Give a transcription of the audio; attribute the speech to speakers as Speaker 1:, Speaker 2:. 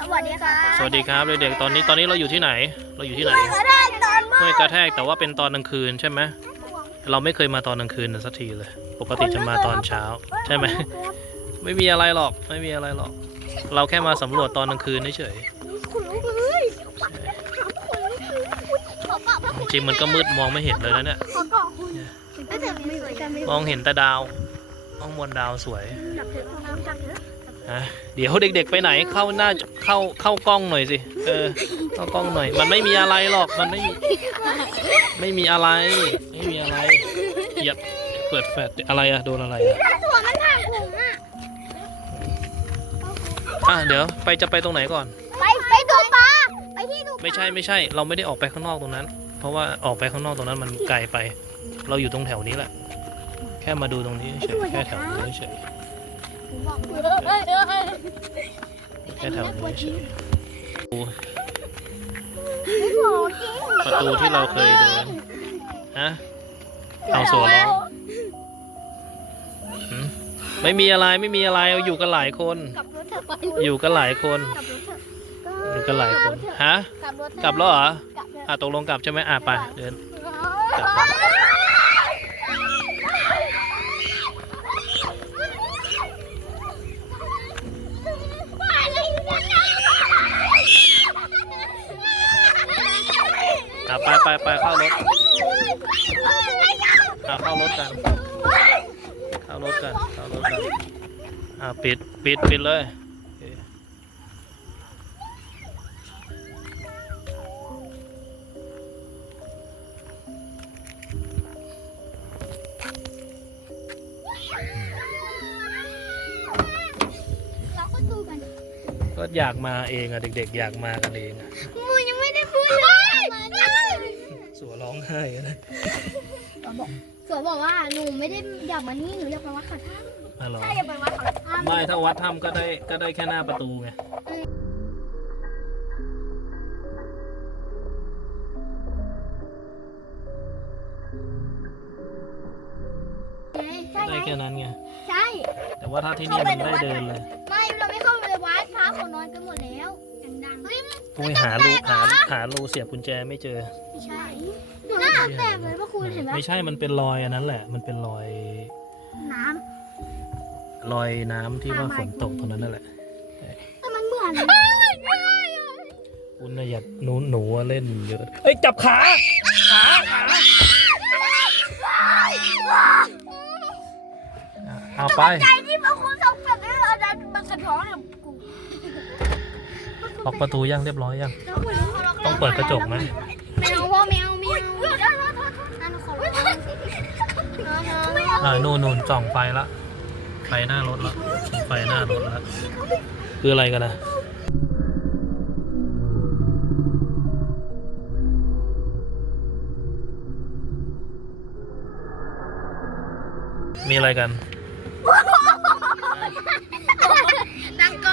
Speaker 1: สวัสดีค่ะ
Speaker 2: สวัสดีครับเด็กๆตอนนี้ตอนนี้เราอยู่ที่ไหน เราอยู่ที่ไหน
Speaker 1: กระได้ตอน
Speaker 2: ห้วยกระแทกแต่ว่าเป็นตอนกลางคืนใช่ไหมเราไม่เคยมาตอนกลางคืนสักทีเลย ปกติจะมาตอนเช้า ใช่ไหมไม่มีอะไรหรอกไม่มีอะไรหรอก เราแค่มาสำรวจตอนกลางคืนเฉย
Speaker 1: คุณรู้เลยขอเกาะพระ
Speaker 2: ๆ
Speaker 1: คุณ
Speaker 2: จริงๆมันก็มืดมองไม่เห็นเลยนะเนี่ย
Speaker 1: ขอเกาะคุณไม่แต่ไม่สวยกันไม่
Speaker 2: มองเห็นแต่ดาวมองมวลดาวสวย
Speaker 1: จับ เถอะจับเถอะ
Speaker 2: ฮะเดี๋ยวเด็กๆไปไหนเข้าหน้าเข้าเข้ากล้องหน่อยสิเออเข้ากล้องหน่อย มันไม่มีอะไรหรอกมันไม่มีไม่มีอะไรไม่มีอะไรเหยียบเปิดแฟลชอะไรอะโดนอะไรอะ
Speaker 1: ถ้าตัวมันห่างผมอะ
Speaker 2: อะเดี๋ยวไปจะไปตรงไหนก่อน
Speaker 1: ไปไปดูปลาไปที่ดู
Speaker 2: ไม่ใช่ไม่ใช่ เราไม่ได้ออกไปข้างนอกตรงนั้น เพราะว่าออกไปข้างนอกตรงนั้นมันไกลไป เราอยู่ตรงแถวนี้แหละ แค่มาดูตรงนี้เฉยแค่แถวนี้เฉย
Speaker 1: บอกเลย
Speaker 2: แค่แถวนี้เฉยประตูที่เราเคยเดินฮะเอาสัวร้องไม่มีอะไรไม่มีอะไรเราอยู่กันหลายคน
Speaker 1: อ
Speaker 2: ยู่กันหลายคน
Speaker 1: อ
Speaker 2: ยู่กันหลายคน ฮะ กลับแล้วเหรอ
Speaker 1: อะ
Speaker 2: อะตกลงกลับใช่ไหมอะไปเดินกลับ อะไปไปไปเข้ารถอะเข้ารถกัน เข้ารถกัน เข้ารถกัน อะปิดปิดปิดเลยโอเคก็อยากมาเองอะ เด็กๆ อยากมากันเองอะ
Speaker 1: มูยังไม่ได้พูดเลย
Speaker 2: สัวร้องไห้อะนะ
Speaker 1: สวยบอกว่าหนูไม่ได้อยากมานี่หนูอยากไปวัดเขาท่า
Speaker 2: อะเหรอ
Speaker 1: ใช่อยากไปวัดเขาท่า
Speaker 2: ไม่ถ้าวัดถ้ำก็ได้ก็ได้แค่หน้าประตูไง
Speaker 1: ใช่
Speaker 2: ได้
Speaker 1: ไง
Speaker 2: แค่นั้นไง
Speaker 1: ใช่
Speaker 2: แต่ว่าถ้าที่นี่มันได้เดินเลย
Speaker 1: ไม่ เราไม่เข้าไปในวัดพระเขานอนกันหมดแล้วดังๆ เฮ้ย
Speaker 2: ปุ้ยหารูหาหารูเสียบกุญแจไม่เจอ
Speaker 1: ไม่ใช่หนูหน้าแตกเลยพระคุณเห็นไหม
Speaker 2: ไม่ใช่มันเป็นรอยอันนั้นแหละ มันเป็นรอย
Speaker 1: น้
Speaker 2: รอยน้ำที่ว่าฝนตกตรงนั้นนั่นแหละำ
Speaker 1: แต่มันเหมือน
Speaker 2: คุณน่ะอย่าหนูหนูอะเล่นเยอะเอ้ยจับขาขาขาอะเอาไป
Speaker 1: ใจที่พระคุณส่งเป็ดให้เราดันมันกระท้อนเนี่ยกู
Speaker 2: ล็อกประตูยังเรียบร้อยยัง ต้องเปิดกระจกไหม
Speaker 1: แมวพ่อแมวแมวนั่นขอร้อง
Speaker 2: อ่านู่นนู่นส่องไฟละไฟหน้ารถละไฟหน้ารถละคืออะไรกันนะมีอะไรกัน
Speaker 1: ดังก็